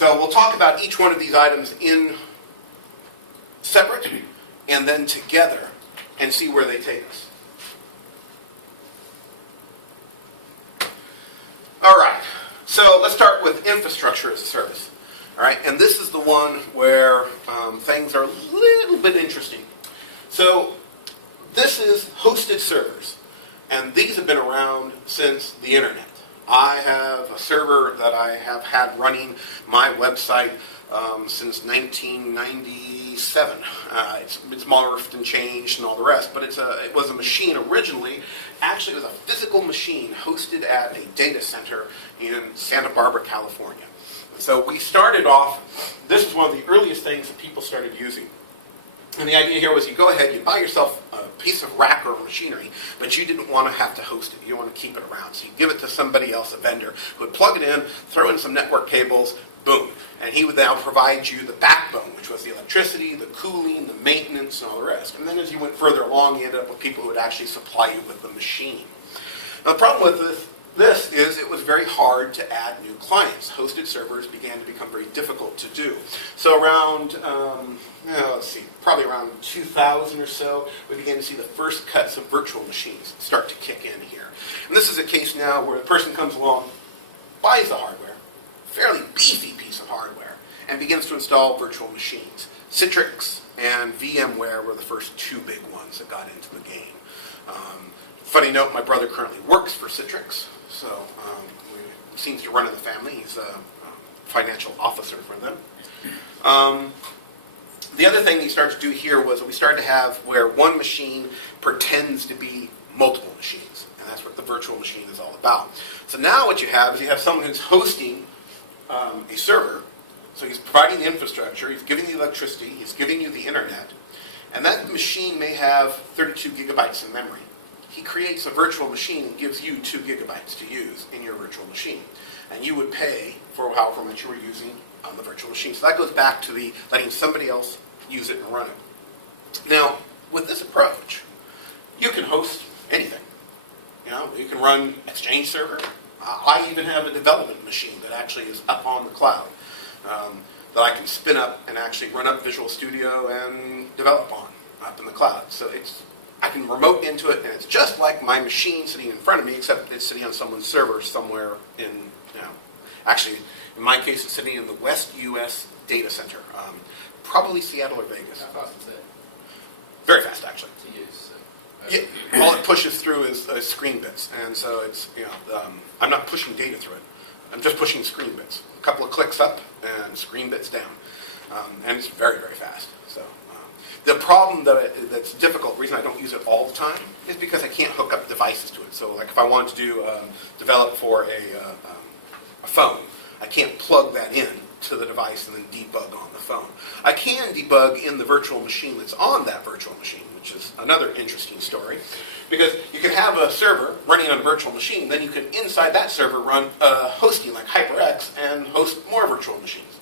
So we'll talk about each one of these items in separate and then together and see where they take us. All right, so let's start with infrastructure as a service. All right, and this is the one where things are a little bit interesting. So this is hosted servers, and these have been around since the internet. I have a server that I have had running my website since 1997. It's morphed and changed and all the rest, but it was a machine originally. Actually, it was a physical machine hosted at a data center in Santa Barbara, California. So we started off, this is one of the earliest things that people started using. And the idea here was you go ahead, you buy yourself a piece of rack or machinery, but you didn't want to have to host it. You want to keep it around. So you give it to somebody else, a vendor, who would plug it in, throw in some network cables, boom. And he would now provide you the backbone, which was the electricity, the cooling, the maintenance, and all the rest. And then as you went further along, you ended up with people who would actually supply you with the machine. Now the problem with this is it was very hard to add new clients. Hosted servers began to become very difficult to do. So around, probably around 2000 or so, we began to see the first cuts of virtual machines start to kick in here. And this is a case now where a person comes along, buys the hardware, fairly beefy piece of hardware, and begins to install virtual machines. Citrix and VMware were the first two big ones that got into the game. Funny note, my brother currently works for Citrix, so he seems to run in the family. He's a financial officer for them. The other thing he started to do here was we started to have where one machine pretends to be multiple machines, and that's what the virtual machine is all about. So now what you have is you have someone who's hosting a server, so he's providing the infrastructure, he's giving the electricity, he's giving you the internet, and that machine may have 32 gigabytes in memory. He creates a virtual machine and gives you 2 gigabytes to use in your virtual machine. And you would pay for however much you were using on the virtual machine. So that goes back to the letting somebody else use it and run it. Now, with this approach, you can host anything. You can run Exchange server. I even have a development machine that actually is up on the cloud that I can spin up and actually run up Visual Studio and develop on up in the cloud. So I can remote into it, and it's just like my machine sitting in front of me, except it's sitting on someone's server somewhere actually, in my case, it's sitting in the West U.S. data center, probably Seattle or Vegas. How fast is it? Very fast, actually. To use. Yeah, all it pushes through is screen bits, and so it's I'm not pushing data through it. I'm just pushing screen bits. A couple of clicks up and screen bits down, and it's very, very fast. So. The problem that's difficult, the reason I don't use it all the time, is because I can't hook up devices to it. So like if I want to develop for a phone, I can't plug that in to the device and then debug on the phone. I can debug in the virtual machine that's on that virtual machine, which is another interesting story. Because you can have a server running on a virtual machine, then you can, inside that server, run hosting like HyperX and host more virtual machines.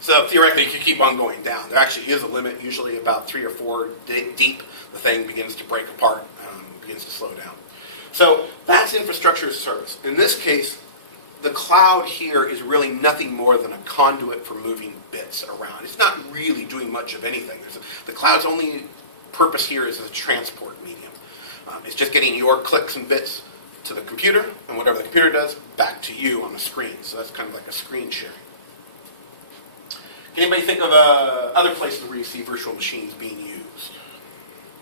So theoretically, you can keep on going down. There actually is a limit, usually about 3 or 4 deep. The thing begins to break apart, begins to slow down. So that's infrastructure as a service. In this case, the cloud here is really nothing more than a conduit for moving bits around. It's not really doing much of anything. The cloud's only purpose here is as a transport medium. It's just getting your clicks and bits to the computer, and whatever the computer does, back to you on the screen. So that's kind of like a screen sharing. Anybody think of other places where you see virtual machines being used?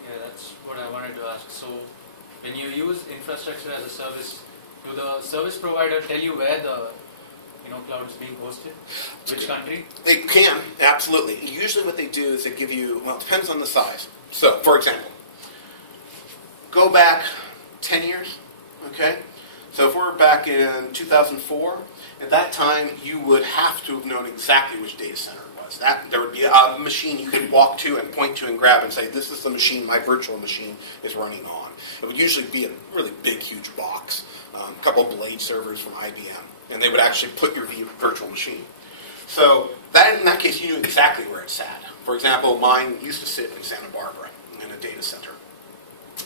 Yeah, that's what I wanted to ask. So, when you use infrastructure as a service, do the service provider tell you where the cloud is being hosted? Which country? They can, absolutely. Usually what they do is they give you, well, it depends on the size. So, for example, go back 10 years, okay? So if we're back in 2004, at that time you would have to have known exactly which data center it was. There would be a machine you could walk to and point to and grab and say, this is the machine my virtual machine is running on. It would usually be a really big, huge box, a couple of blade servers from IBM, and they would actually put your virtual machine. So in that case, you knew exactly where it sat. For example, mine used to sit in Santa Barbara in a data center.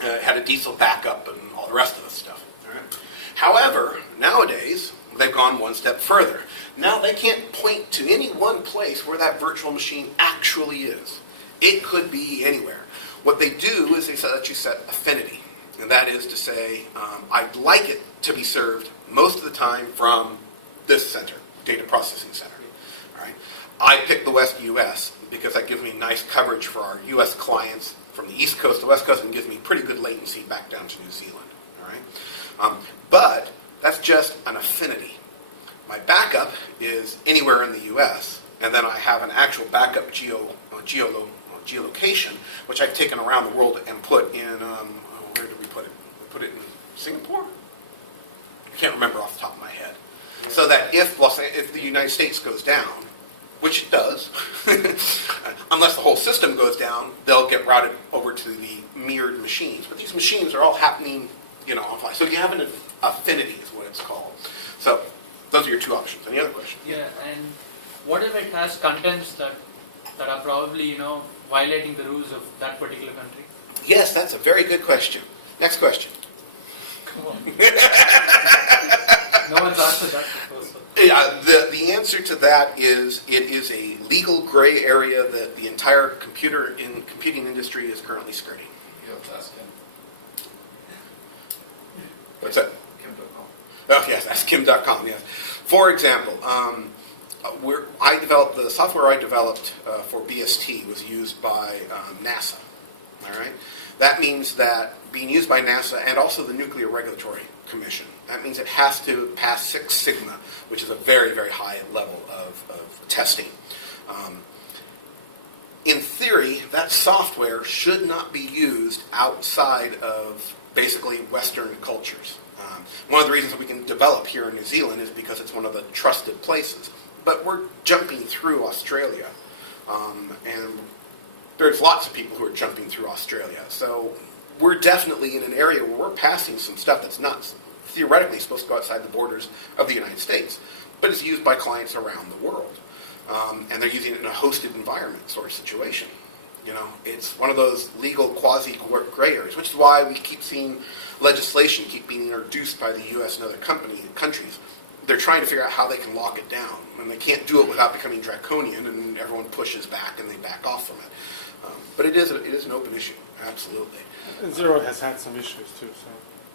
It had a diesel backup and all the rest of the stuff. All right? However, nowadays, they've gone one step further. Now they can't point to any one place where that virtual machine actually is. It could be anywhere. What they do is they let you set affinity. And that is to say, I'd like it to be served most of the time from this center, data processing center. All right. I picked the West US because that gives me nice coverage for our US clients from the East Coast to West Coast and gives me pretty good latency back down to New Zealand. All right. But that's just an affinity. My backup is anywhere in the US, and then I have an actual backup geolocation, which I've taken around the world and put in, where did we put it? We put it in Singapore? I can't remember off the top of my head. So that if the United States goes down, which it does, unless the whole system goes down, they'll get routed over to the mirrored machines. But these machines are all happening, offline. So you have an affinity is what it's called. So those are your two options. Any other questions? Yeah, and what if it has contents that are probably, violating the rules of that particular country? Yes, that's a very good question. Next question. Come on. No one's answered that before. So. Yeah, the answer to that is it is a legal gray area that the entire computing industry is currently skirting. You have to ask him. What's that? Kim.com. Oh, yes, that's Kim.com, yes. For example, the software I developed for BST was used by NASA. All right? That means that being used by NASA and also the Nuclear Regulatory Commission, that means it has to pass Six Sigma, which is a very, very high level of testing. In theory, that software should not be used outside of basically Western cultures. One of the reasons we can develop here in New Zealand is because it's one of the trusted places. But we're jumping through Australia, and there's lots of people who are jumping through Australia. So we're definitely in an area where we're passing some stuff that's not theoretically supposed to go outside the borders of the United States, but it's used by clients around the world. And they're using it in a hosted environment sort of situation. It's one of those legal quasi-gray areas, which is why we keep seeing legislation keep being introduced by the U.S. and other countries. They're trying to figure out how they can lock it down, and they can't do it without becoming draconian, and everyone pushes back and they back off from it. But it is an open issue, absolutely. And Zero has had some issues too, so.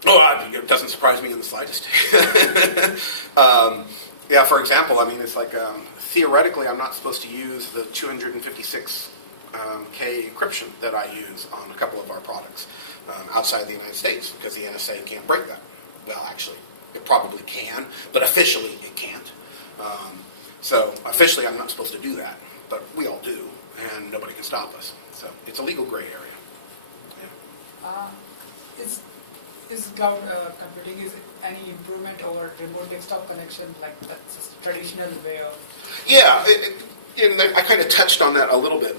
Oh, it doesn't surprise me in the slightest. Yeah, for example, it's like theoretically I'm not supposed to use the 256K encryption that I use on a couple of our products outside the United States because the NSA can't break that. Well, actually, it probably can, but officially it can't. So officially I'm not supposed to do that, but we all do, and nobody can stop us. So it's a legal gray area. Yeah. Is cloud computing any improvement over remote desktop connection like that's a traditional way of? Yeah, and I kind of touched on that a little bit.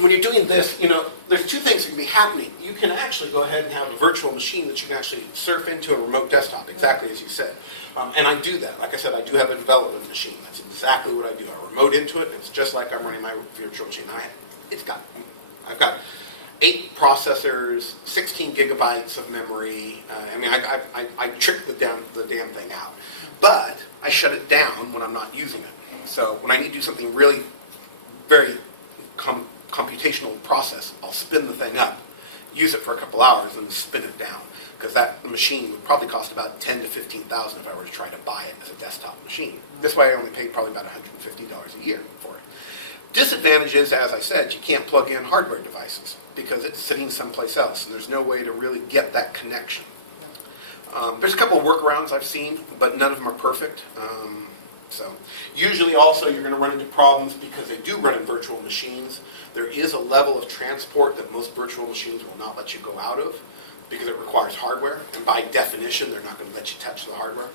When you're doing this, there's two things that can be happening. You can actually go ahead and have a virtual machine that you can actually surf into a remote desktop, exactly as you said. And I do that. Like I said, I do have a development machine. That's exactly what I do. I remote into it. It's just like I'm running my virtual machine. I've got 8 processors, 16 gigabytes of memory. I trick the damn thing out. But I shut it down when I'm not using it. So when I need to do something really very computational process, I'll spin the thing up, use it for a couple hours, and spin it down. Because that machine would probably cost about $10,000 to $15,000 if I were to try to buy it as a desktop machine. This way I only paid probably about $150 a year for it. Disadvantage is, as I said, you can't plug in hardware devices because it's sitting someplace else, and there's no way to really get that connection. There's a couple of workarounds I've seen, but none of them are perfect. So usually also you're going to run into problems because they do run in virtual machines. There is a level of transport that most virtual machines will not let you go out of because it requires hardware, and by definition they're not going to let you touch the hardware.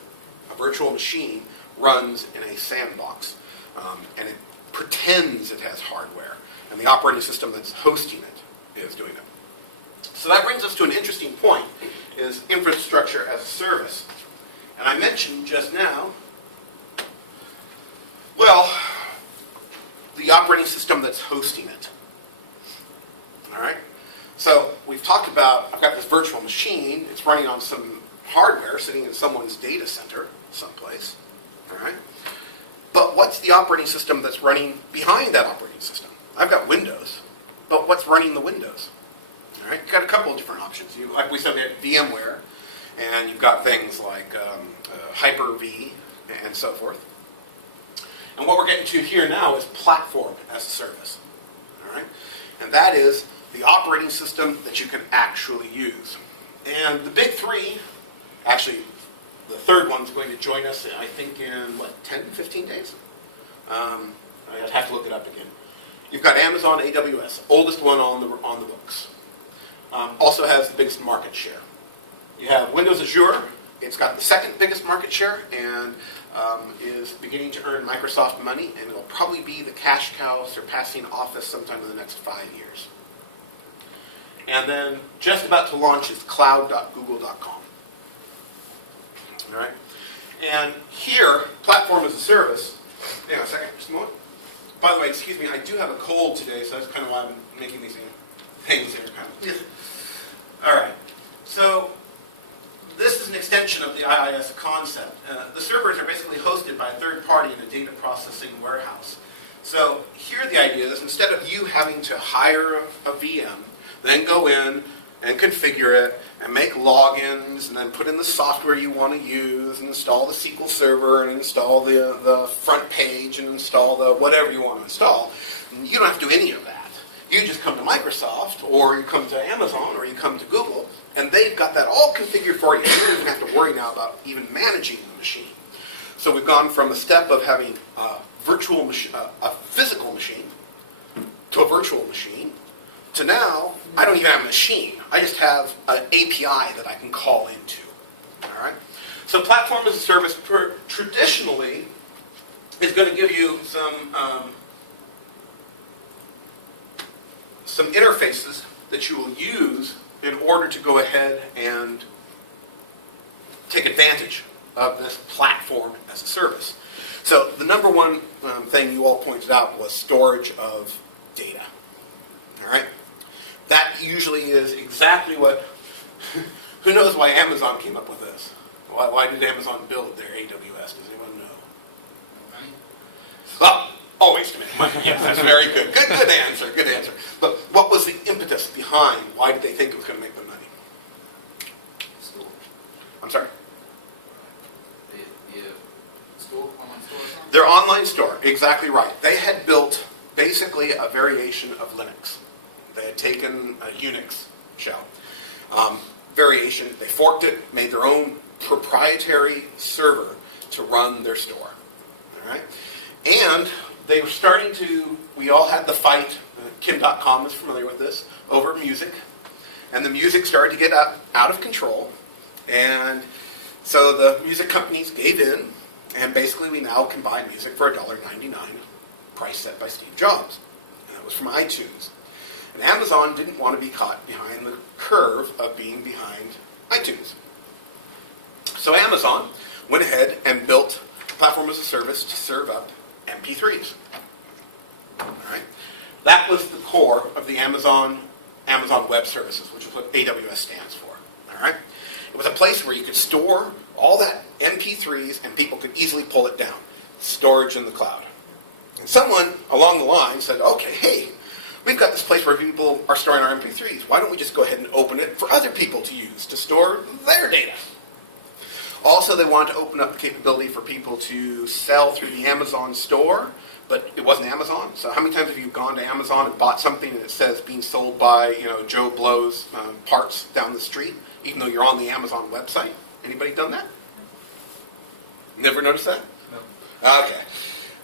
A virtual machine runs in a sandbox, and it pretends it has hardware, and the operating system that's hosting it is doing it. So that brings us to an interesting point, is infrastructure as a service. And I mentioned just now, well, the operating system that's hosting it. All right? So we've talked about, I've got this virtual machine, it's running on some hardware sitting in someone's data center someplace. All right? But what's the operating system that's running behind that operating system? I've got Windows, but what's running the Windows? All right, you've got a couple of different options. Like we said, we had VMware, and you've got things like Hyper-V and so forth. And what we're getting to here now is platform as a service. All right, and that is the operating system that you can actually use. And the big three, actually, the third one's going to join us, I think, in, 10, 15 days? I'd have to look it up again. You've got Amazon AWS, oldest one on the books. Also has the biggest market share. You have Windows Azure. It's got the second biggest market share and is beginning to earn Microsoft money, and it'll probably be the cash cow surpassing Office sometime in the next 5 years. And then just about to launch is cloud.google.com. All right? And here, platform as a service, hang on a second, just a moment. By the way, excuse me, I do have a cold today, so that's kind of why I'm making these things here. All right, so this is an extension of the IIS concept. The servers are basically hosted by a third party in a data processing warehouse. So here the idea is, instead of you having to hire a VM, then go in and configure it and make logins and then put in the software you want to use and install the SQL Server and install the front page and install the whatever you want to install, you don't have to do any of that. You just come to Microsoft, or you come to Amazon, or you come to Google, and they've got that all configured for you. You don't even have to worry now about even managing the machine. So we've gone from a step of having a physical machine to a virtual machine to now, I don't even have a machine. I just have an API that I can call into. All right. So platform as a service traditionally is going to give you some interfaces that you will use in order to go ahead and take advantage of this platform as a service. So the number one thing you all pointed out was storage of data. All right? That usually is exactly what, who knows why Amazon came up with this? Why did Amazon build their AWS? Does anyone know? Well, always to make money. Yes, that's very good. Good answer, good answer. But what was the impetus behind? Why did they think it was going to make them money? School. I'm sorry? The school, online store or something? Their online store, exactly right. They had built basically a variation of Linux. They had taken a Unix shell variation, they forked it, made their own proprietary server to run their store. All right? And they were starting to, we all had the fight, Kim.com is familiar with this, over music. And the music started to get out of control. And so the music companies gave in, and basically we now can buy music for $1.99, price set by Steve Jobs. And that was from iTunes. And Amazon didn't want to be caught behind the curve of being behind iTunes. So Amazon went ahead and built a platform as a service to serve up MP3s. All right? That was the core of the Amazon Web Services, which is what AWS stands for. All right? It was a place where you could store all that MP3s and people could easily pull it down. Storage in the cloud. And someone along the line said, okay, hey, we've got this place where people are storing our MP3s. Why don't we just go ahead and open it for other people to use to store their data? Also, they wanted to open up the capability for people to sell through the Amazon store, but it wasn't Amazon. So how many times have you gone to Amazon and bought something and it says being sold by, Joe Blow's parts down the street, even though you're on the Amazon website? Anybody done that? Never noticed that? No. Okay.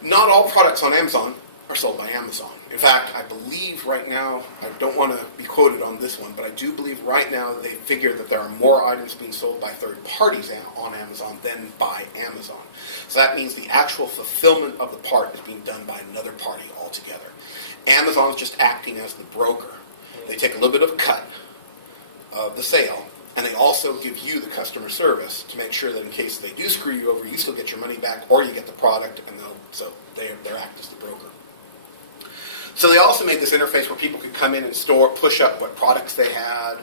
Not all products on Amazon are sold by Amazon. In fact, I believe right now, I don't want to be quoted on this one, but I do believe right now they figure that there are more items being sold by third parties on Amazon than by Amazon. So that means the actual fulfillment of the part is being done by another party altogether. Amazon is just acting as the broker. They take a little bit of a cut of the sale, and they also give you the customer service to make sure that in case they do screw you over, you still get your money back, or you get the product, and so they act as the broker. So they also made this interface where people could come in and push up what products they had,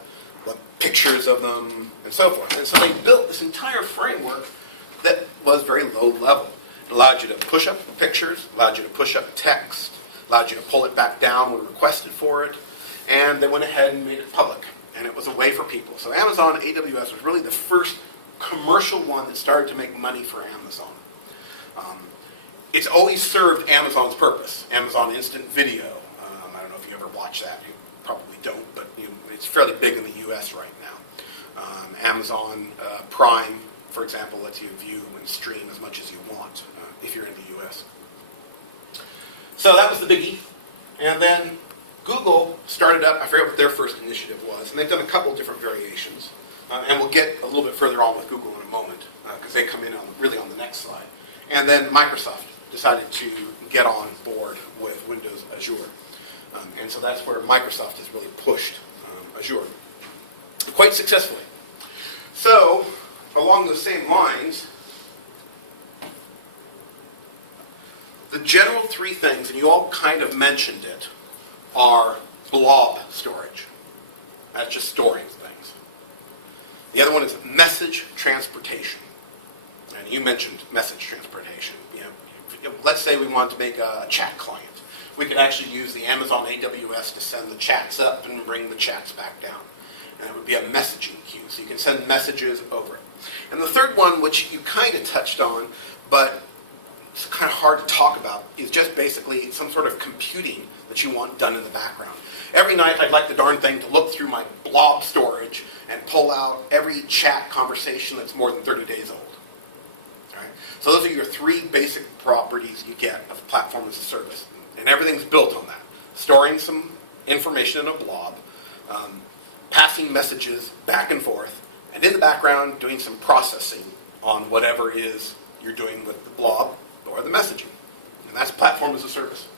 what pictures of them, and so forth. And so they built this entire framework that was very low level. It allowed you to push up pictures, allowed you to push up text, allowed you to pull it back down when requested for it, and they went ahead and made it public. And it was a way for people. So Amazon AWS was really the first commercial one that started to make money for Amazon. It's always served Amazon's purpose. Amazon Instant Video. I don't know if you ever watch that. You probably don't, but it's fairly big in the U.S. right now. Amazon Prime, for example, lets you view and stream as much as you want if you're in the U.S. So that was the biggie. And then Google started up, I forget what their first initiative was, and they've done a couple different variations. And we'll get a little bit further on with Google in a moment, because they come in really on the next slide. And then Microsoft decided to get on board with Windows Azure. And so that's where Microsoft has really pushed Azure quite successfully. So, along the same lines, the general three things, and you all kind of mentioned it, are blob storage. That's just storing things. The other one is message transportation. And you mentioned message transportation. Let's say we want to make a chat client. We could actually use the Amazon AWS to send the chats up and bring the chats back down. And it would be a messaging queue, so you can send messages over it. And the third one, which you kind of touched on, but it's kind of hard to talk about, is just basically some sort of computing that you want done in the background. Every night I'd like the darn thing to look through my blob storage and pull out every chat conversation that's more than 30 days old. All right? So those are your three basic properties you get of a platform as a service. And everything's built on that. Storing some information in a blob, passing messages back and forth, and in the background doing some processing on whatever it is you're doing with the blob or the messaging. And that's platform as a service.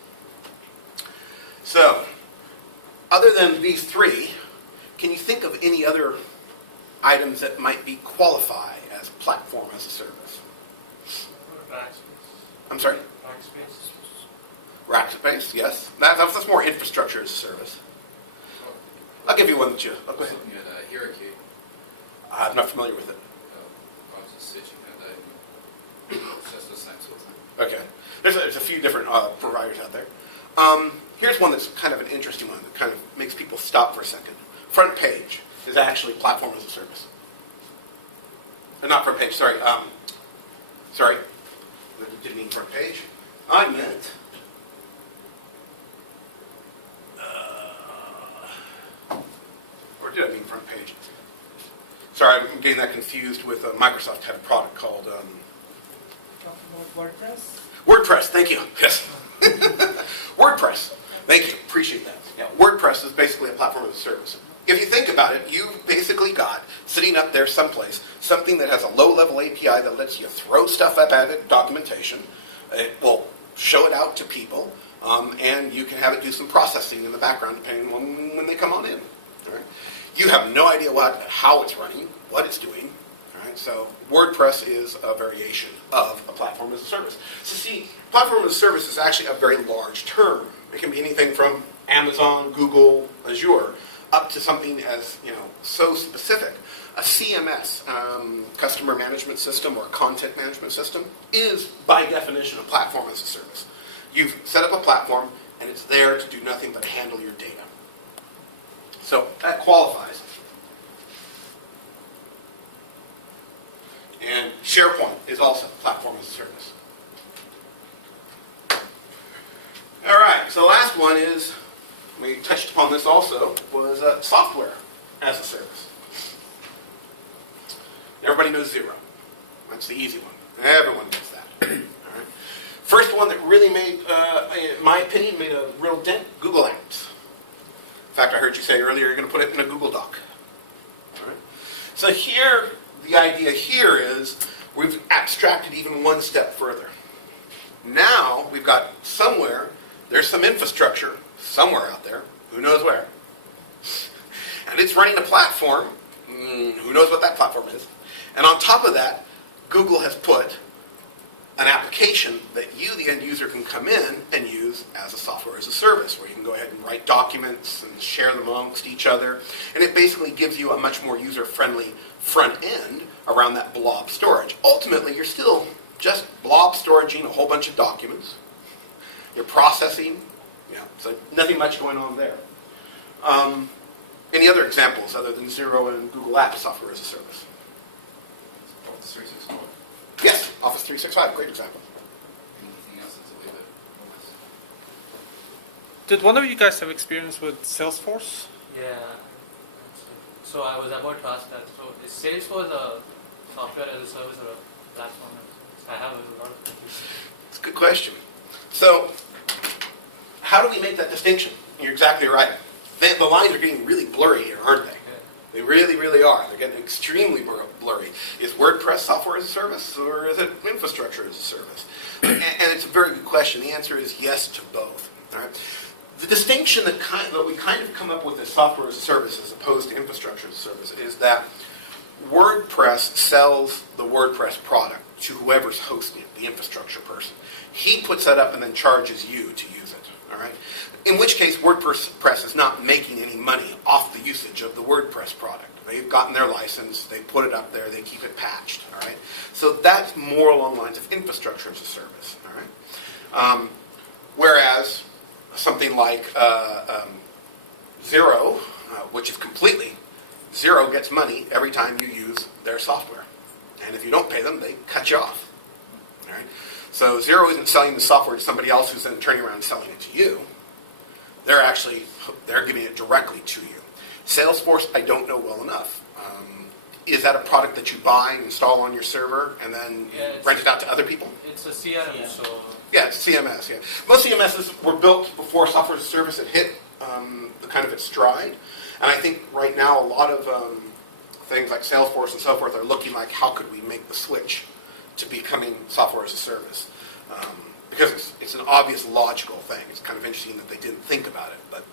So, other than these three, can you think of any other items that might be qualify as platform as a service? I'm sorry? Rackspace. Rackspace, yes. That's more infrastructure as a service. I'll give you one that you... Oh, go ahead. Looking at Hurricane. I'm not familiar with it. I was just searching at that. It's just the same sort of thing. Okay. There's a few different providers out there. Here's one that's kind of an interesting one that kind of makes people stop for a second. Front page is actually platform as a service. Not front page, sorry. Sorry. I didn't mean front page. I meant... or did I mean front page? Sorry, I'm getting that confused with Microsoft had a product called... Talking about WordPress? WordPress, thank you. Yes. WordPress. Thank you. Appreciate that. Yeah, WordPress is basically a platform as a service. If you think about it, you've basically got, sitting up there someplace, something that has a low-level API that lets you throw stuff up at it, documentation. It will show it out to people, and you can have it do some processing in the background depending on when they come on in. All right? You have no idea how it's running, what it's doing. All right? So WordPress is a variation of a platform as a service. So see, platform as a service is actually a very large term. It can be anything from Amazon, Google, Azure, up to something as so specific. A CMS, customer management system or content management system, is by definition a platform as a service. You've set up a platform and it's there to do nothing but handle your data. So that qualifies. And SharePoint is also a platform as a service. All right, so the last one is, we touched upon this also, was software as a service. Everybody knows Xero. That's the easy one. Everyone knows that. All right. First one that really made, in my opinion, made a real dent, Google Apps. In fact, I heard you say earlier you're going to put it in a Google Doc. All right. So here, the idea here is we've abstracted even one step further. Now we've got somewhere, there's some infrastructure somewhere out there, who knows where, and it's running a platform, who knows what that platform is, and on top of that, Google has put an application that you, the end user, can come in and use as a software as a service, where you can go ahead and write documents and share them amongst each other, and it basically gives you a much more user-friendly front end around that blob storage. Ultimately, you're still just blob storaging a whole bunch of documents. You're processing, so nothing much going on there. Any other examples other than Xero and Google Apps software as a service? Office 365. Yes, Office 365, great example. Anything else that's a little bit more. Did one of you guys have experience with Salesforce? Yeah. So I was about to ask that. So is Salesforce a software as a service or a platform? I have a lot of confusion. It's a good question. So, how do we make that distinction? You're exactly right. The lines are getting really blurry here, aren't they? They really, really are. They're getting extremely blurry. Is WordPress software as a service, or is it infrastructure as a service? And it's a very good question. The answer is yes to both. All right? The distinction that we kind of come up with as software as a service as opposed to infrastructure as a service is that WordPress sells the WordPress product to whoever's hosting it, the infrastructure person. He puts that up and then charges you to use it. All right? In which case, WordPress is not making any money off the usage of the WordPress product. They've gotten their license, they put it up there, they keep it patched. All right? So that's more along the lines of infrastructure as a service. All right? Whereas something like Xero, which is completely, Xero gets money every time you use their software. And if you don't pay them, they cut you off. All right? So Xero isn't selling the software to somebody else who's then turning around and selling it to you. They're giving it directly to you. Salesforce, I don't know well enough. Is that a product that you buy and install on your server and then rent it out to other people? It's a CRM, so... Yeah, it's CMS, yeah. Most CMSs were built before software as a service had hit the kind of its stride. And I think right now a lot of things like Salesforce and so forth are looking like how could we make the switch to becoming software as a service. Because it's an obvious logical thing. It's kind of interesting that they didn't think about it, but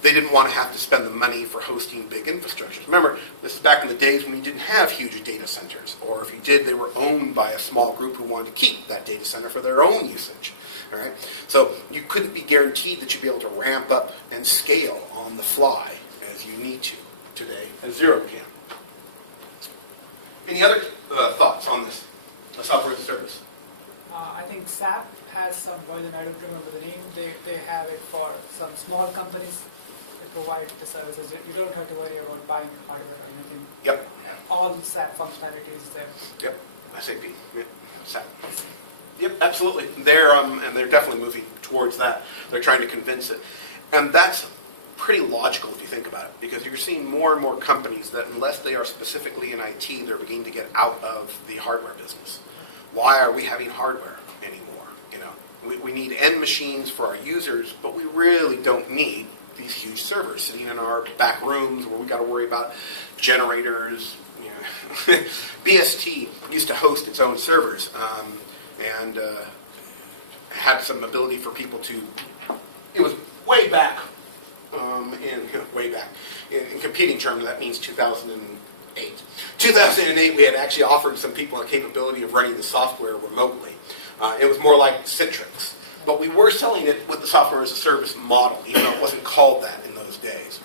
they didn't want to have to spend the money for hosting big infrastructures. Remember, this is back in the days when you didn't have huge data centers, or if you did, they were owned by a small group who wanted to keep that data center for their own usage. All right? So you couldn't be guaranteed that you'd be able to ramp up and scale on the fly as you need to today, as Xero can. Any other thoughts on this, the software as a service? I think SAP has some version, I don't remember the name, they have it for some small companies that provide the services. You don't have to worry about buying hardware or anything. Yep. All SAP functionality is there. Yep. SAP. Yep. SAP. Yep, absolutely. They're definitely moving towards that. They're trying to convince it. And that's pretty logical if you think about it, because you're seeing more and more companies that unless they are specifically in IT, they're beginning to get out of the hardware business. Why are we having hardware anymore? We need end machines for our users, but we really don't need these huge servers sitting in our back rooms where we got to worry about generators. BST used to host its own servers and had some ability for people to. It was way back in competing terms. That means 2008. 2008, we had actually offered some people a capability of running the software remotely. It was more like Citrix. But we were selling it with the software as a service model, even though it wasn't called that in those days.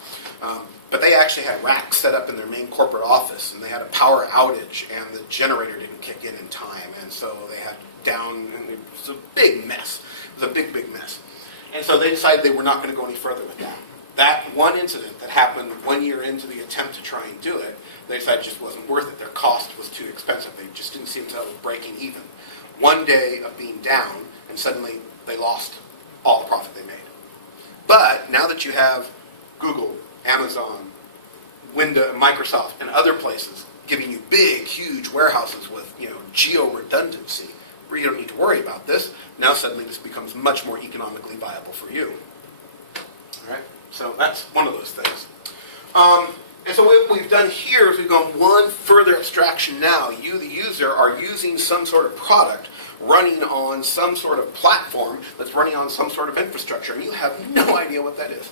But they actually had racks set up in their main corporate office, and they had a power outage, and the generator didn't kick in time. And so they had and it was a big mess. It was a big, big mess. And so they decided they were not going to go any further with that. That one incident that happened 1 year into the attempt to try and do it, they decided it just wasn't worth it. Their cost was too expensive. They just didn't seem to be breaking even. One day of being down, and suddenly they lost all the profit they made. But now that you have Google, Amazon, Windows, Microsoft, and other places giving you big, huge warehouses with geo-redundancy, where you don't need to worry about this, now suddenly this becomes much more economically viable for you. All right? So that's one of those things. And so what we've done here is we've gone one further abstraction now. You, the user, are using some sort of product running on some sort of platform that's running on some sort of infrastructure, and you have no idea what that is.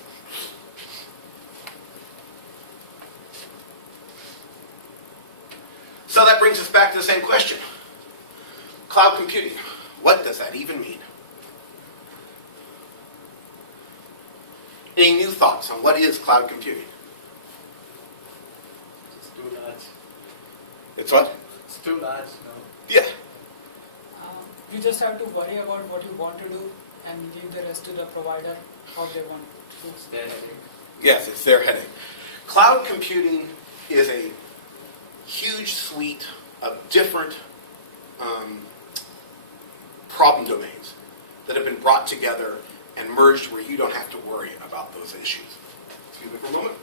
So that brings us back to the same question. Cloud computing. What does that even mean? Any new thoughts on what is cloud computing? It's too large. It's what? It's too large, no? Yeah. You just have to worry about what you want to do and leave the rest to the provider, how they want to do. Their headache. Yes, it's their headache. Cloud computing is a huge suite of different problem domains that have been brought together and merged where you don't have to worry about those issues. Excuse me for a moment.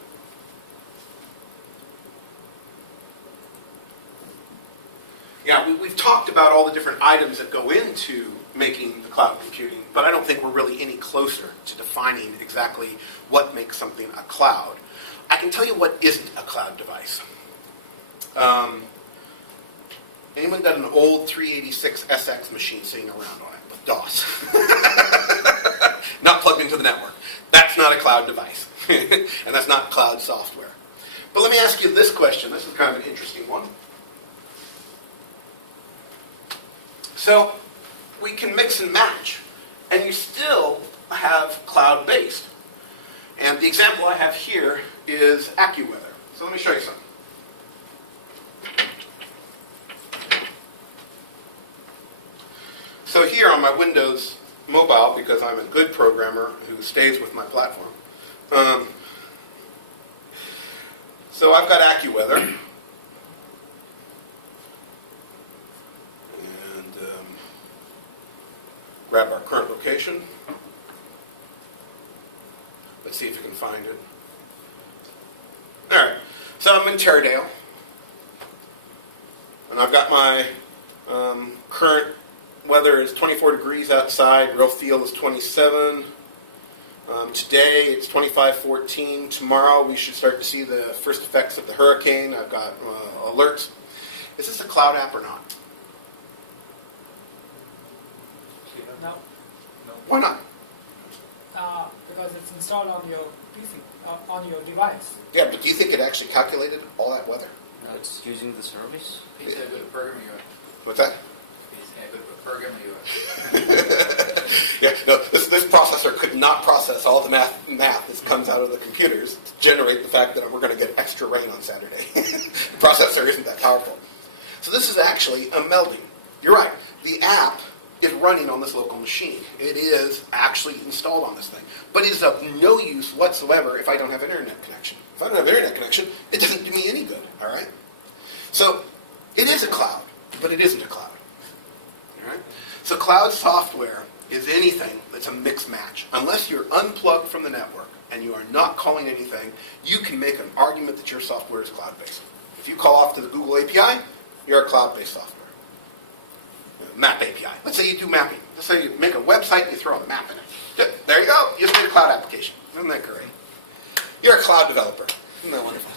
Yeah, we've talked about all the different items that go into making the cloud computing, but I don't think we're really any closer to defining exactly what makes something a cloud. I can tell you what isn't a cloud device. Anyone got an old 386SX machine sitting around on it with DOS? Not plugged into the network. That's not a cloud device. And that's not cloud software. But let me ask you this question. This is kind of an interesting one. So we can mix and match, and you still have cloud-based. And the example I have here is AccuWeather. So let me show you something. So here on my Windows mobile, because I'm a good programmer who stays with my platform, so I've got AccuWeather. And grab our current location. Let's see if you can find it. All right. So I'm in Terradale. And I've got my current weather is 24 degrees outside. Real feel is 27. Today it's 25-14. Tomorrow we should start to see the first effects of the hurricane. I've got alerts. Is this a cloud app or not? No, Why not? because it's installed on your PC, on your device. Yeah, but do you think it actually calculated all that weather? No, It's using the service. He's a good programmer you are. What's that? He's a good programmer you are. Yeah, no, this processor could not process all the math that comes out of the computers to generate the fact that we're going to get extra rain on Saturday. The processor isn't that powerful. So this is actually a melding. You're right. The app is running on this local machine. It is actually installed on this thing. But it is of no use whatsoever if I don't have an internet connection. If I don't have an internet connection, it doesn't do me any good, all right? So it is a cloud, but it isn't a cloud. All right? So cloud software is anything that's a mix match. Unless you're unplugged from the network and you are not calling anything, you can make an argument that your software is cloud-based. If you call off to the Google API, you're a cloud-based software. Map API. Let's say you do mapping. Let's say you make a website and you throw a map in it. There you go. You just made a cloud application. Isn't that great? You're a cloud developer. Isn't that wonderful?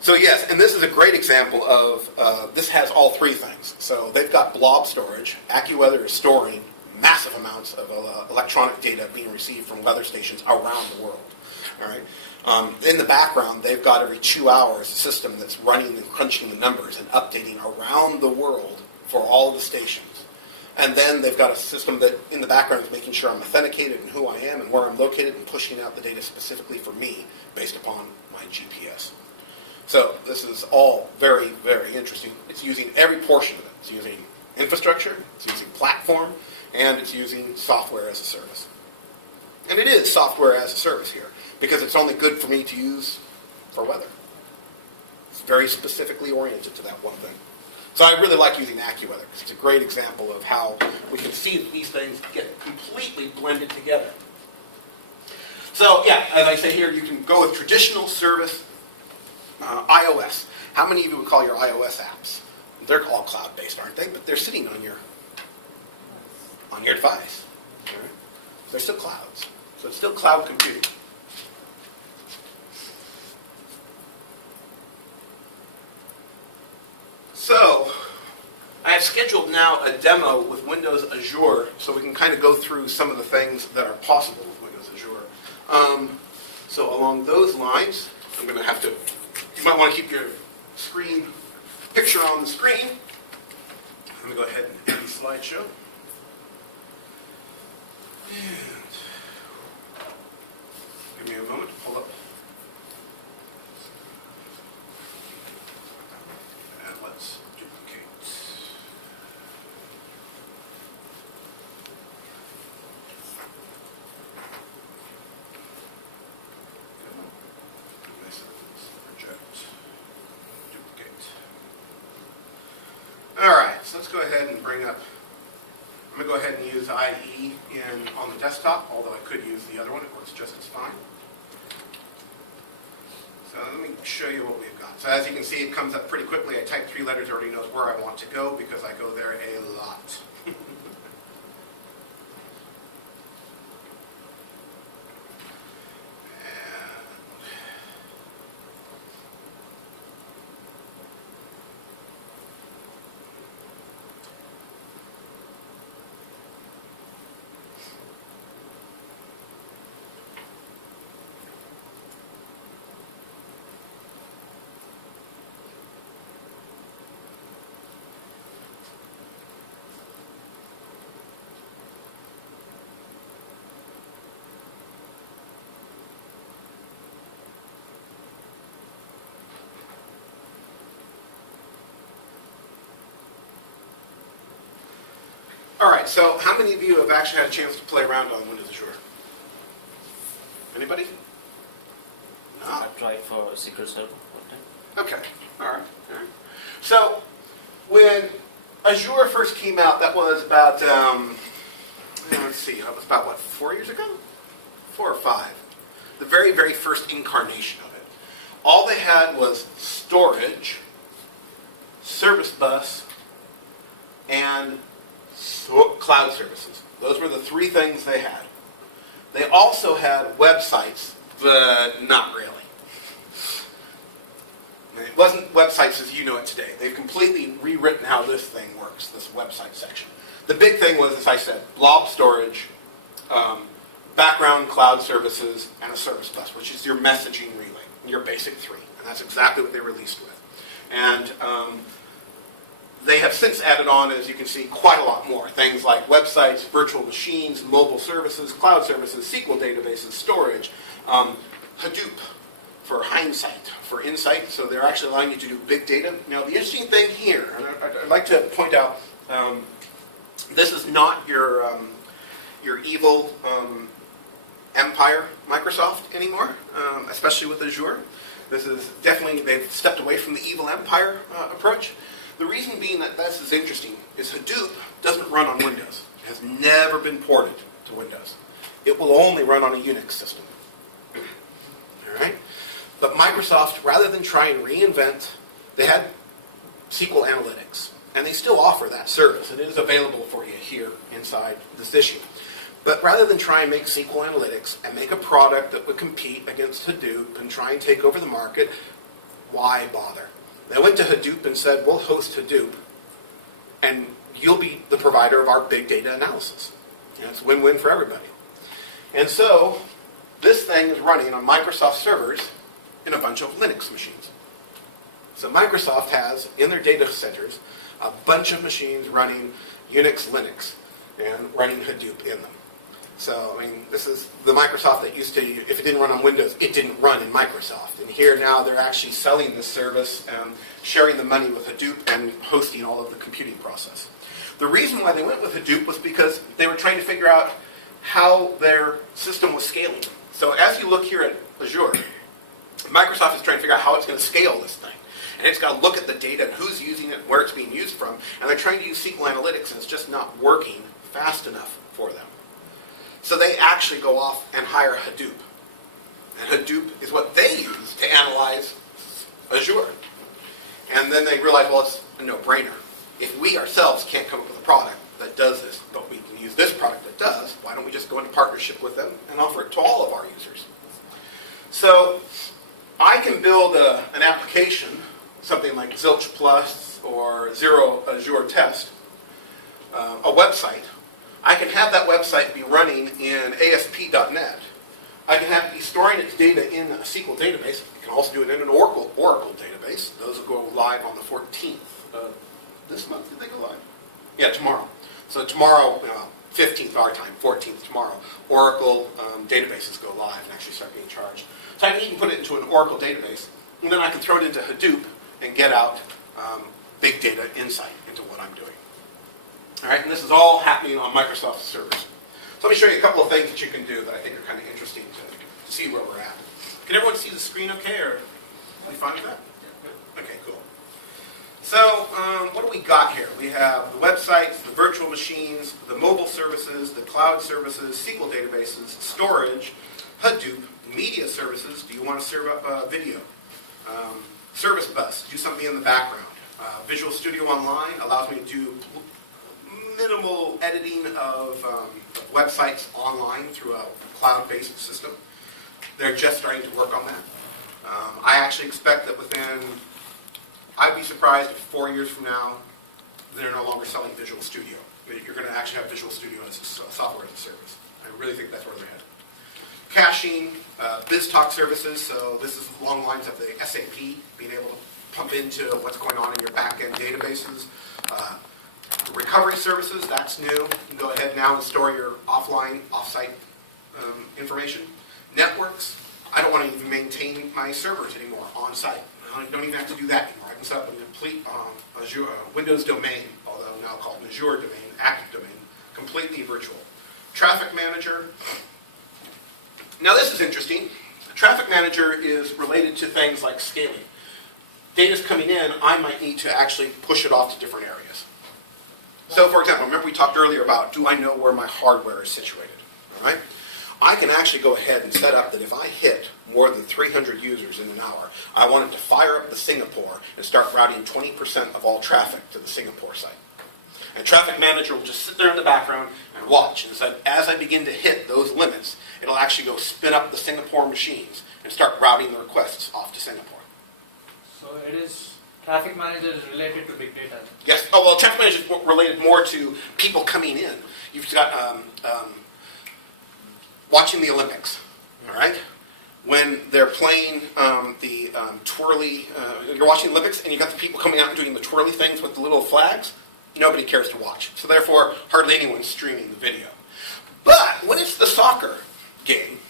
So yes, and this is a great example of, this has all three things. So they've got blob storage. AccuWeather is storing massive amounts of electronic data being received from weather stations around the world. All right. In the background, they've got every 2 hours a system that's running and crunching the numbers and updating around the world for all the stations. And then they've got a system that in the background is making sure I'm authenticated and who I am and where I'm located and pushing out the data specifically for me based upon my GPS. So this is all very, very interesting. It's using every portion of it. It's using infrastructure, it's using platform, and it's using software as a service. And it is software as a service here, because it's only good for me to use for weather. It's very specifically oriented to that one thing. So I really like using AccuWeather, because it's a great example of how we can see that these things get completely blended together. So yeah, as I say here, you can go with traditional service iOS. How many of you would call your iOS apps? They're all cloud-based, aren't they? But they're sitting on your device. All right? So they're still clouds. So it's still cloud computing. So I have scheduled now a demo with Windows Azure so we can kind of go through some of the things that are possible with Windows Azure. So along those lines, I'm going to have to, you might want to keep your screen picture on the screen. Let me go ahead and end the slideshow. And give me a moment to pull up. let's go ahead and bring up, I'm going to go ahead and use IE on the desktop, although I could use the other one. It works just as fine. So let me show you what we've got. So as you can see, it comes up pretty quickly. I type 3 letters, it already knows where I want to go because I go there a lot. All right, so how many of you have actually had a chance to play around on Windows Azure? Anybody? No. I tried for SQL Server. Okay, all right. So when Azure first came out, that was about, let's see, that was about, what, 4 years ago? 4 or 5. The very, very first incarnation of it. All they had was storage, service bus, and cloud services. Those were the 3 things they had. They also had websites, but not really. It wasn't websites as you know it today. They've completely rewritten how this thing works, this website section. The big thing was, as I said, blob storage, background cloud services, and a service bus, which is your messaging relay, your basic 3. And that's exactly what they released with. And they have since added on, as you can see, quite a lot more. Things like websites, virtual machines, mobile services, cloud services, SQL databases, storage, Hadoop for hindsight, for insight. So they're actually allowing you to do big data. Now, the interesting thing here, and I'd like to point out, this is not your evil empire Microsoft anymore, especially with Azure. This is definitely, they've stepped away from the evil empire approach. The reason being that this is interesting is Hadoop doesn't run on Windows. It has never been ported to Windows. It will only run on a Unix system. All right? But Microsoft, rather than try and reinvent, they had SQL Analytics. And they still offer that service. And it is available for you here inside this issue. But rather than try and make SQL Analytics and make a product that would compete against Hadoop and try and take over the market, why bother? They went to Hadoop and said, we'll host Hadoop, and you'll be the provider of our big data analysis. And it's win-win for everybody. And so, this thing is running on Microsoft servers in a bunch of Linux machines. So Microsoft has, in their data centers, a bunch of machines running Unix, Linux, and running Hadoop in them. So, I mean, this is the Microsoft that used to, if it didn't run on Windows, it didn't run in Microsoft. And here now they're actually selling this service and sharing the money with Hadoop and hosting all of the computing process. The reason why they went with Hadoop was because they were trying to figure out how their system was scaling. So as you look here at Azure, Microsoft is trying to figure out how it's going to scale this thing. And it's got to look at the data and who's using it and where it's being used from. And they're trying to use SQL Analytics, and it's just not working fast enough for them. So they actually go off and hire Hadoop. And Hadoop is what they use to analyze Azure. And then they realize, well, it's a no-brainer. If we ourselves can't come up with a product that does this, but we can use this product that does, why don't we just go into partnership with them and offer it to all of our users? So I can build an application, something like Zilch Plus or Zero Azure Test, a website. I can have that website be running in ASP.NET. I can have it be storing its data in a SQL database. I can also do it in an Oracle database. Those will go live on the 14th of this month. Did they go live? Yeah, tomorrow. So tomorrow, 15th our time, 14th tomorrow, Oracle databases go live and actually start being charged. So I can even put it into an Oracle database, and then I can throw it into Hadoop and get out big data insight into what I'm doing. All right, and this is all happening on Microsoft servers. So let me show you a couple of things that you can do that I think are kind of interesting to see where we're at. Can everyone see the screen okay, or are you fine with that? Okay, cool. So what do we got here? We have the websites, the virtual machines, the mobile services, the cloud services, SQL databases, storage, Hadoop, media services. Do you want to serve up video? Service bus, do something in the background. Visual Studio Online allows me to do minimal editing of websites online through a cloud-based system. They're just starting to work on that. I actually expect that I'd be surprised if 4 years from now, they're no longer selling Visual Studio. You're going to actually have Visual Studio as software as a service. I really think that's where they're headed. Caching, BizTalk services, so this is along the lines of the SAP, being able to pump into what's going on in your back-end databases. Recovery services, that's new. You can go ahead now and store your offline, off-site information. Networks, I don't want to even maintain my servers anymore on-site. I don't even have to do that anymore. I can set up a complete Azure, Windows domain, although now called an Azure domain, active domain, completely virtual. Traffic Manager. Now this is interesting. Traffic Manager is related to things like scaling. Data's coming in, I might need to actually push it off to different areas. So for example, remember we talked earlier about, do I know where my hardware is situated? All right? I can actually go ahead and set up that if I hit more than 300 users in an hour, I want it to fire up the Singapore and start routing 20% of all traffic to the Singapore site. And Traffic Manager will just sit there in the background and watch. And so as I begin to hit those limits, it'll actually go spin up the Singapore machines and start routing the requests off to Singapore. So it is, Traffic Manager is related to big data. Yes. Oh, well, Traffic Manager is related more to people coming in. You've got watching the Olympics, all right? When they're playing the twirly, you're watching the Olympics and you've got the people coming out and doing the twirly things with the little flags, nobody cares to watch. So therefore, hardly anyone's streaming the video. But when it's the soccer game,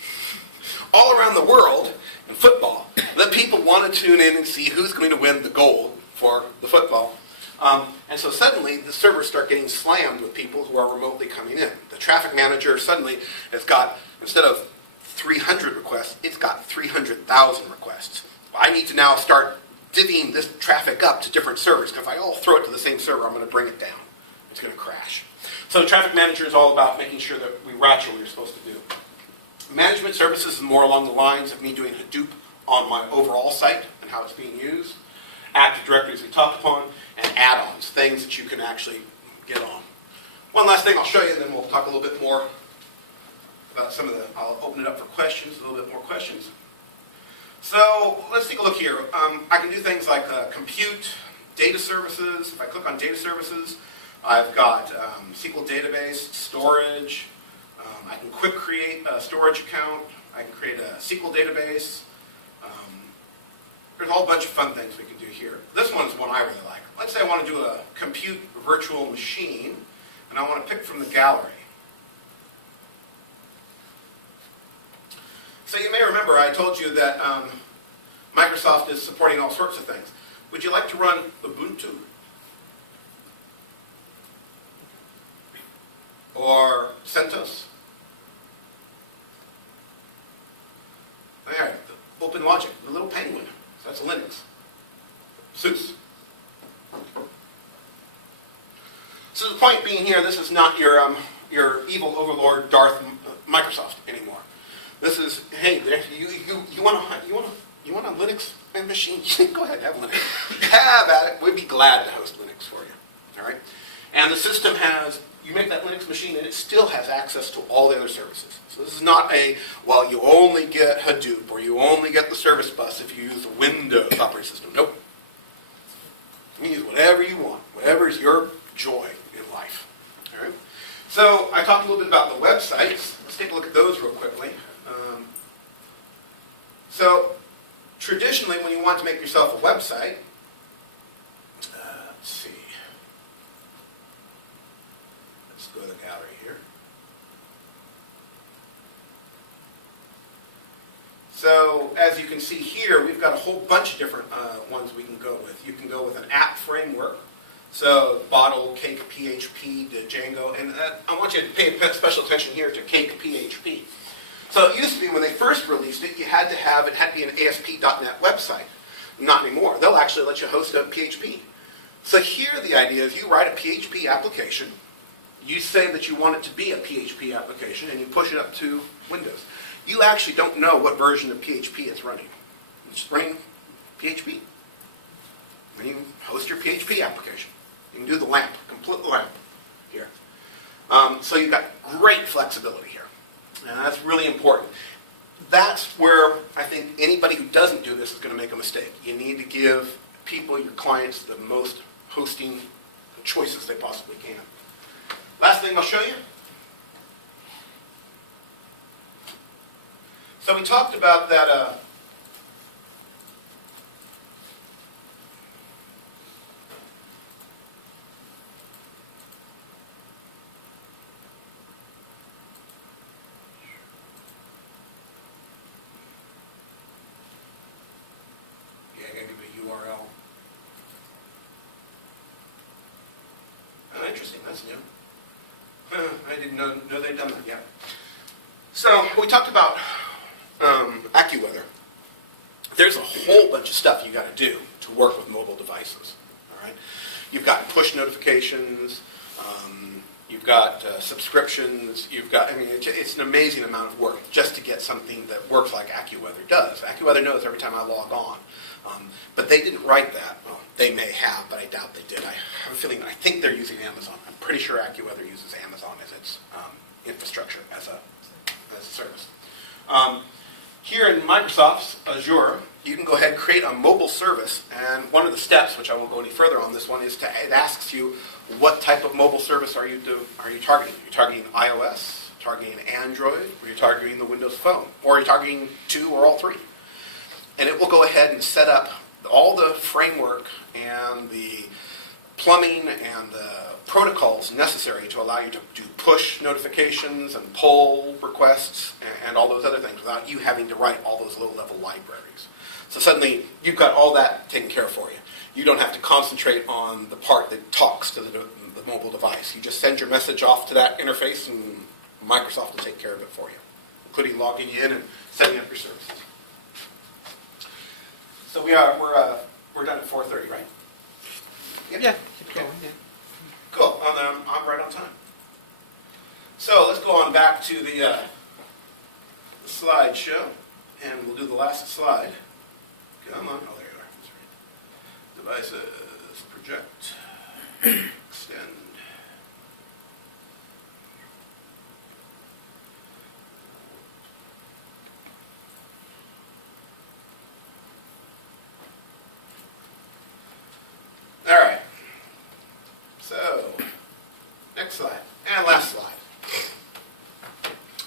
all around the world, in football, the people want to tune in and see who's going to win the goal for the football. And so suddenly, the servers start getting slammed with people who are remotely coming in. The Traffic Manager suddenly has got, instead of 300 requests, it's got 300,000 requests. I need to now start divvying this traffic up to different servers, because if I all throw it to the same server, I'm going to bring it down. It's going to crash. So the Traffic Manager is all about making sure that we route what you're supposed to do. Management services is more along the lines of me doing Hadoop on my overall site and how it's being used. Active Directories we talked upon, and add-ons, things that you can actually get on. One last thing I'll show you, and then we'll talk a little bit more about some of the, I'll open it up for questions, a little bit more questions. So let's take a look here. I can do things like compute, data services. If I click on data services, I've got SQL database, storage. I can quick create a storage account. I can create a SQL database. There's a whole bunch of fun things we can do here. This one's one I really like. Let's say I want to do a compute virtual machine, and I want to pick from the gallery. So you may remember I told you that Microsoft is supporting all sorts of things. Would you like to run Ubuntu? Or CentOS? There, the OpenLogic, the little penguin. That's Linux. SUSE. So the point being here, this is not your evil overlord Darth Microsoft anymore. This is, hey, you want a Linux machine? Go ahead, have Linux. Have at it. We'd be glad to host Linux for you. All right. And the system has, you make that Linux machine, and it still has access to all the other services. So this is not a, well, you only get Hadoop, or you only get the service bus if you use a Windows operating system. Nope. You can use whatever you want, whatever is your joy in life. All right. So I talked a little bit about the websites. Let's take a look at those real quickly. So traditionally, when you want to make yourself a website, let's see. Let's go to the gallery here. So as you can see here, we've got a whole bunch of different ones we can go with. You can go with an app framework. So Bottle, Cake, PHP, to Django, and I want you to pay special attention here to Cake PHP. So it used to be when they first released it, it had to be an ASP.NET website. Not anymore. They'll actually let you host a PHP So here the idea is you write a PHP application, you say that you want it to be a PHP application, and you push it up to Windows. You actually don't know what version of PHP it's running. It's just running PHP. When you host your PHP application, you can do the LAMP, complete LAMP here. So you've got great flexibility here, and that's really important. That's where I think anybody who doesn't do this is going to make a mistake. You need to give people, your clients, the most hosting choices they possibly can. Last thing I'll show you. So we talked about that yeah, I gotta give it a URL. Oh, interesting, that's new. I didn't know they'd done that yet. So we talked about AccuWeather. There's a whole bunch of stuff you got to do to work with mobile devices. All right, you've got push notifications, you've got subscriptions, you've got. I mean, it's an amazing amount of work just to get something that works like AccuWeather does. AccuWeather knows every time I log on, but they didn't write that. Well, they may have, but I doubt they did. I have a feeling that I think they're using Amazon. I'm pretty sure AccuWeather uses Amazon as its infrastructure as a service. Here in Microsoft's Azure, you can go ahead and create a mobile service, and one of the steps, which I won't go any further on this one, is it asks you what type of mobile service are you targeting? Are you targeting iOS, targeting Android, or are you targeting the Windows Phone, or are you targeting two or all three? And it will go ahead and set up all the framework and the plumbing and the protocols necessary to allow you to do push notifications and pull requests and all those other things without you having to write all those low-level libraries. So suddenly, you've got all that taken care of for you. You don't have to concentrate on the part that talks to the mobile device. You just send your message off to that interface, and Microsoft will take care of it for you, including logging in and setting up your services. So we're done at 4:30, right? Yep. Yeah, keep going. Yeah. Cool. I'm right on time. So let's go on back to the slideshow, and we'll do the last slide. Come on. Oh, there you are. That's right. Devices, project, extend. All right. So, next slide, and last slide.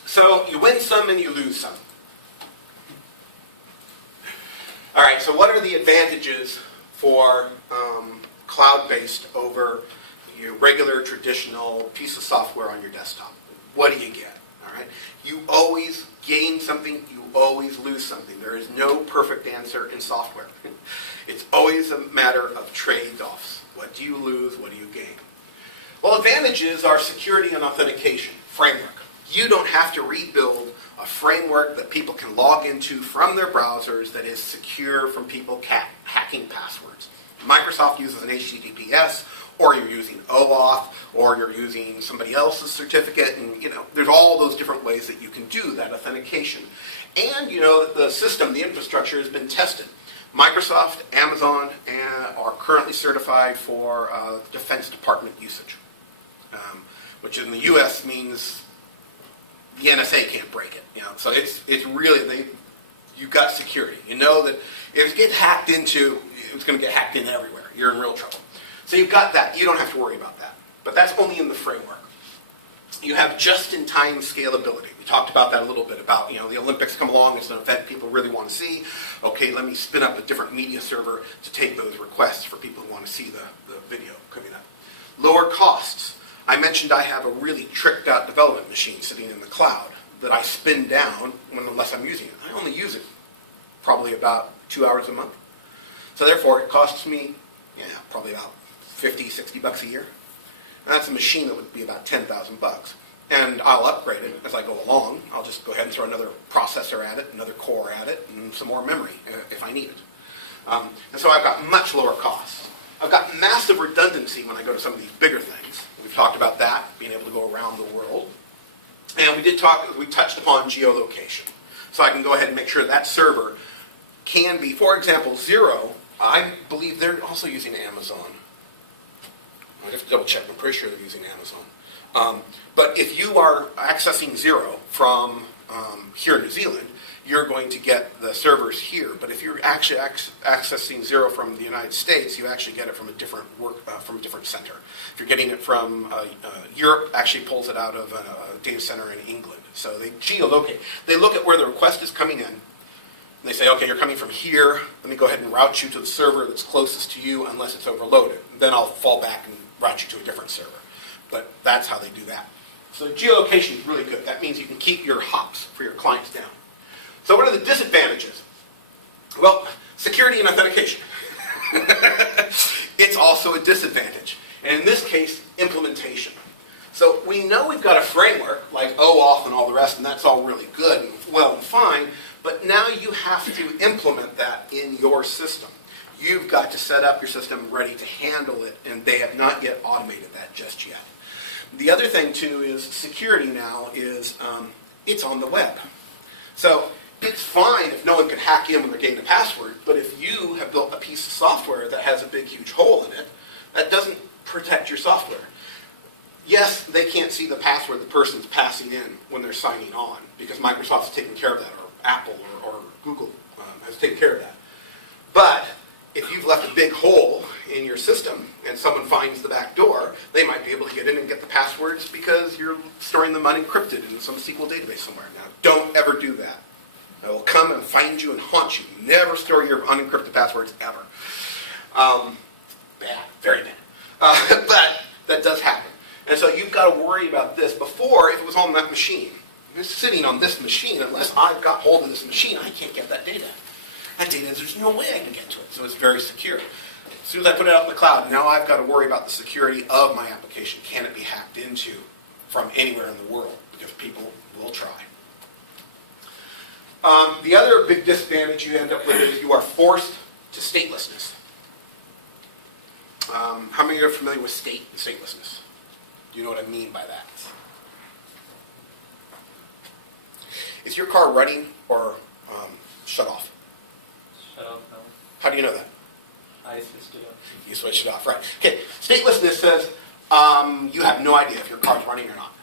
So, you win some and you lose some. All right, so what are the advantages for cloud-based over your regular, traditional piece of software on your desktop? What do you get? All right, you always gain something, you always lose something. There is no perfect answer in software. It's always a matter of trade-offs. What do you lose? What do you gain? Well, advantages are security and authentication framework. You don't have to rebuild a framework that people can log into from their browsers that is secure from people hacking passwords. Microsoft uses an HTTPS, or you're using OAuth, or you're using somebody else's certificate, and there's all those different ways that you can do that authentication. And the system, the infrastructure has been tested. Microsoft, Amazon are currently certified for Defense Department usage, which in the U.S. means the NSA can't break it. So it's really you've got security. You know that if it gets hacked into, it's going to get hacked into everywhere. You're in real trouble. So you've got that. You don't have to worry about that. But that's only in the framework. You have just-in-time scalability. We talked about that a little bit, about, the Olympics come along, it's an event people really want to see. Okay, let me spin up a different media server to take those requests for people who want to see the video coming up. Lower costs. I mentioned I have a really tricked-out development machine sitting in the cloud that I spin down unless I'm using it. I only use it probably about 2 hours a month. So therefore, it costs me, probably about $50-$60 a year. And that's a machine that would be about $10,000. And I'll upgrade it as I go along. I'll just go ahead and throw another processor at it, another core at it, and some more memory if I need it. And so I've got much lower costs. I've got massive redundancy when I go to some of these bigger things. We've talked about that, being able to go around the world. And we touched upon geolocation. So I can go ahead and make sure that server can be, for example, Zero, I believe they're also using Amazon. I have to double check, I'm pretty sure they're using Amazon. But if you are accessing Zero from here in New Zealand, you're going to get the servers here. But if you're actually accessing Zero from the United States, you actually get it from a different center. If you're getting it from Europe, actually pulls it out of a data center in England. So they geolocate. They look at where the request is coming in. And they say, okay, you're coming from here. Let me go ahead and route you to the server that's closest to you unless it's overloaded. Then I'll fall back and route you to a different server. But that's how they do that. So geolocation is really good. That means you can keep your hops for your clients down. So what are the disadvantages? Well, security and authentication. It's also a disadvantage. And in this case, implementation. So we know we've got a framework like OAuth and all the rest, and that's all really good and well and fine, but now you have to implement that in your system. You've got to set up your system ready to handle it, and they have not yet automated that just yet. The other thing, too, is security now is it's on the web. So it's fine if no one can hack in when they're getting a password, but if you have built a piece of software that has a big, huge hole in it, that doesn't protect your software. Yes, they can't see the password the person's passing in when they're signing on, because Microsoft's taken care of that, or Apple or Google has taken care of that. But if you've left a big hole in your system and someone finds the back door, they might be able to get in and get the passwords because you're storing them unencrypted in some SQL database somewhere. Now, don't ever do that. It will come and find you and haunt you. Never store your unencrypted passwords ever. Bad, very bad. But that does happen. And so you've got to worry about this. Before, if it was on that machine, it's sitting on this machine, unless I've got hold of this machine, I can't get that data. That data, there's no way I can get to it. So it's very secure. As soon as I put it out in the cloud, now I've got to worry about the security of my application. Can it be hacked into from anywhere in the world? Because people will try. The other big disadvantage you end up with is you are forced to statelessness. How many are familiar with state and statelessness? Do you know what I mean by that? Is your car running or shut off? Shut off now. How do you know that? I switched it off. You switched it off, right. Okay, statelessness says you have no idea if your car's running or not.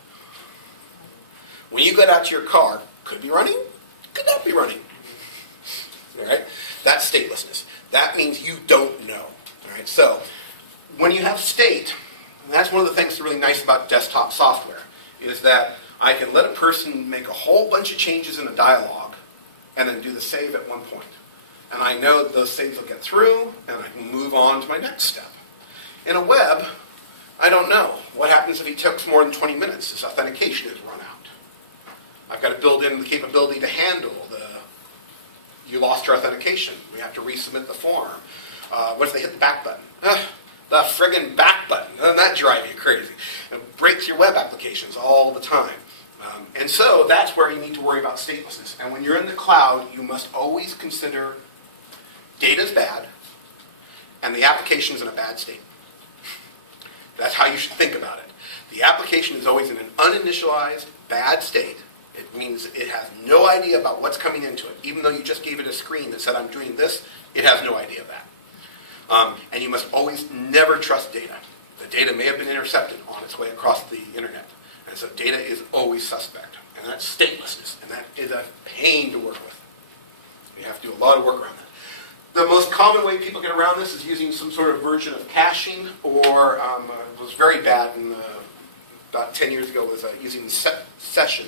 When you get out to your car, could be running, could not be running. All right? That's statelessness. That means you don't know. All right? So when you have state, and that's one of the things that's really nice about desktop software, is that I can let a person make a whole bunch of changes in a dialogue and then do the save at one point. And I know that those saves will get through, and I can move on to my next step. In a web, I don't know. What happens if he takes more than 20 minutes? His authentication is run out. I've got to build in the capability to handle you lost your authentication. We have to resubmit the form. What if they hit the back button? The friggin' back button. Doesn't that drive you crazy? It breaks your web applications all the time. And so that's where you need to worry about statelessness. And when you're in the cloud, you must always consider data's bad and the application is in a bad state. That's how you should think about it. The application is always in an uninitialized bad state. It means it has no idea about what's coming into it. Even though you just gave it a screen that said, I'm doing this, it has no idea of that. And you must always never trust data. The data may have been intercepted on its way across the internet. And so data is always suspect. And that's statelessness. And that is a pain to work with. You have to do a lot of work around that. The most common way people get around this is using some sort of version of caching, or it was very bad about 10 years ago, was using session.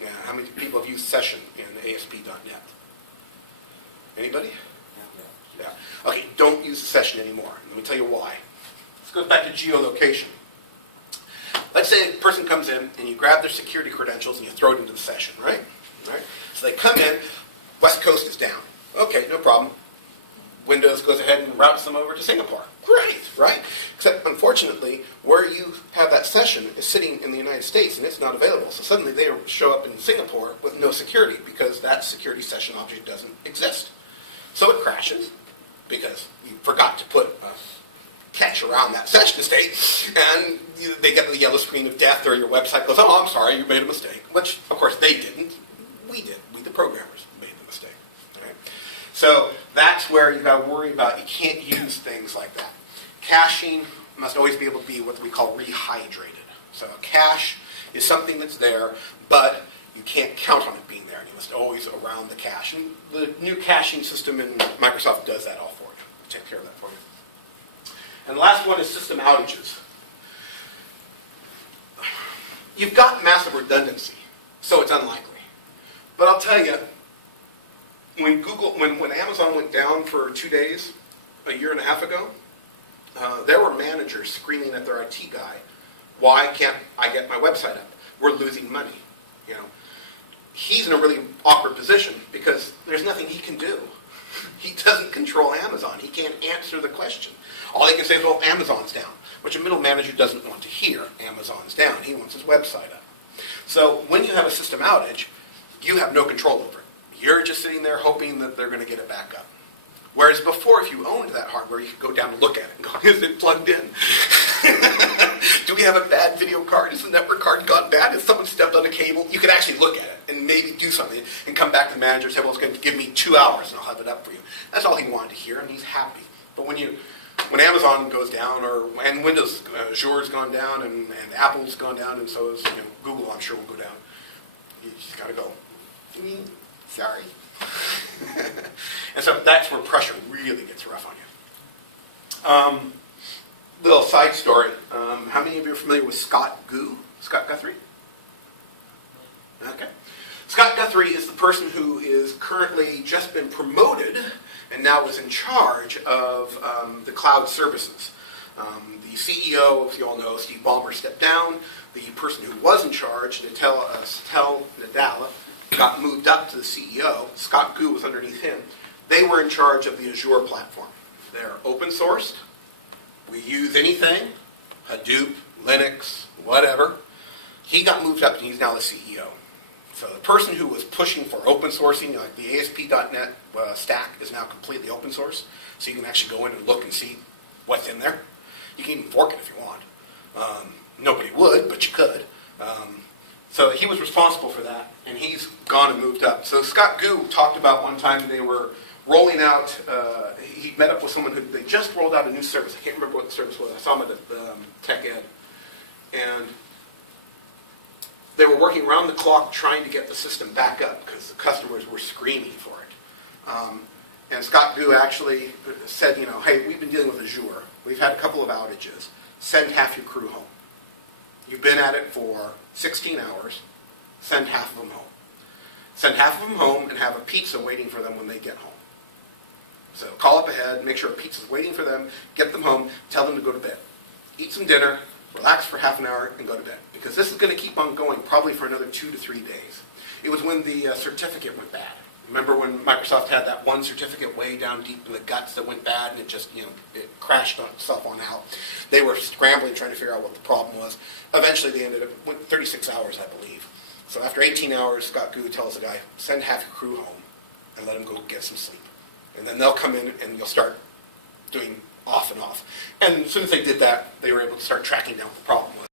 Yeah, how many people have used session in ASP.NET? Anybody? Yeah. Okay, don't use session anymore. Let me tell you why. This goes back to geolocation. Let's say a person comes in and you grab their security credentials and you throw it into the session, right? Right? So they come in, West Coast is down. Okay, no problem. Windows goes ahead and routes them over to Singapore. Great, right? Except, unfortunately, where you have that session is sitting in the United States and it's not available. So suddenly they show up in Singapore with no security because that security session object doesn't exist. So it crashes because you forgot to put catch around that session state, and they get the yellow screen of death, or your website goes, oh, I'm sorry, you made a mistake. Which, of course, they didn't. We did. We, the programmers, made the mistake. Right? So that's where you've got to worry about. You can't use things like that. Caching must always be able to be what we call rehydrated. So a cache is something that's there, but you can't count on it being there, and you must always around the cache. And the new caching system in Microsoft does that all for you. Take care of that for you. And the last one is system outages. You've got massive redundancy, so it's unlikely. But I'll tell you, when Amazon went down for 2 days, a year and a half ago, there were managers screaming at their IT guy, why can't I get my website up? We're losing money. You know, he's in a really awkward position because there's nothing he can do. He doesn't control Amazon. He can't answer the question. All he can say is, well, Amazon's down, which a middle manager doesn't want to hear. Amazon's down. He wants his website up. So when you have a system outage, you have no control over it. You're just sitting there hoping that they're going to get it back up. Whereas before, if you owned that hardware, you could go down and look at it and go, is it plugged in? Do we have a bad video card? Is the network card gone bad? Has someone stepped on a cable? You could actually look at it and maybe do something and come back to the manager and say, well, it's going to give me 2 hours and I'll have it up for you. That's all he wanted to hear, and he's happy. But when Amazon goes down, and Windows, Azure's gone down, and Apple's gone down, and so is Google, I'm sure, will go down. You just got to go, sorry. And so that's where pressure really gets rough on you. Little side story. How many of you are familiar with Scott Guthrie? Okay. Scott Guthrie is the person who is currently just been promoted and now is in charge of the cloud services. The CEO, as you all know, Steve Ballmer, stepped down. The person who was in charge, Sattel Nadella, got moved up to the CEO. Scott Gu was underneath him. They were in charge of the Azure platform. They're open sourced. We use anything, Hadoop, Linux, whatever. He got moved up and he's now the CEO. So the person who was pushing for open sourcing, like the ASP.NET stack, is now completely open source. So you can actually go in and look and see what's in there. You can even fork it if you want. Nobody would, but you could. So he was responsible for that, and he's gone and moved up. So Scott Gu talked about one time they were rolling out, he met up with someone who, they just rolled out a new service. I can't remember what the service was. I saw him at the Tech Ed. And they were working around the clock trying to get the system back up because the customers were screaming for it. And Scott Gu actually said, hey, we've been dealing with Azure. We've had a couple of outages. Send half your crew home. You've been at it for 16 hours. Send half of them home. Send half of them home and have a pizza waiting for them when they get home. So call up ahead, make sure a pizza's waiting for them, get them home, tell them to go to bed. Eat some dinner, relax for half an hour, and go to bed. Because this is going to keep on going probably for another 2 to 3 days. It was when the certificate went bad. Remember when Microsoft had that one certificate way down deep in the guts that went bad and it just, it crashed on itself on out. They were scrambling trying to figure out what the problem was. Eventually they ended up, went 36 hours, I believe. So after 18 hours, Scott Gu tells the guy, send half your crew home and let them go get some sleep. And then they'll come in and you'll start doing off and off. And as soon as they did that, they were able to start tracking down the problem.